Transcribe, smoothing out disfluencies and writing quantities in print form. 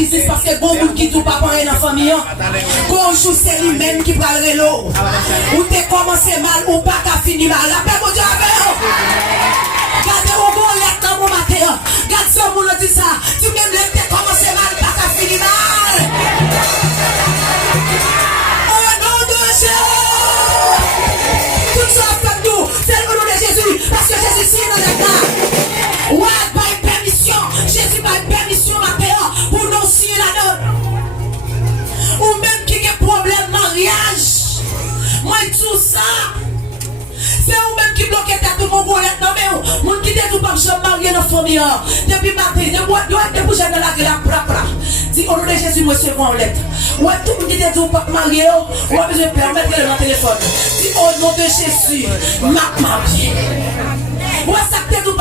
business parce que bon monde qui tout pas dans la famille. Bonjour, c'est lui-même qui parle de l'eau. Ou t'es commencé mal ou pas qu'à finir mal. La paix, mon Dieu, gardez au bon lait dans mon matin. Garde ça, mon dit ça. Tu même t'es commencé mal, pas qu'à finir mal. Au nom de Jésus. Tout ça, fait nous. C'est le nom de Jésus. Parce que Jésus, c'est dans la terre. Ouais, pas permission. Jésus pas permission, ma terre, pour nous signer la note. Ou même qui a problème mariage. Moi, tout ça. C'est vous-même qui bloquez tout mon boulette. Non, mais vous qui êtes tout pas marié dans la famille. Depuis matin, depuis j'ai dans la gueule, dis au nom de Jésus, moi, c'est moi, lettre. Ouais, tout le monde qui êtes tout pas marié, on a besoin de permettre de le téléphone. Dis au nom de Jésus, ma marié. Ouais, ça t'est tout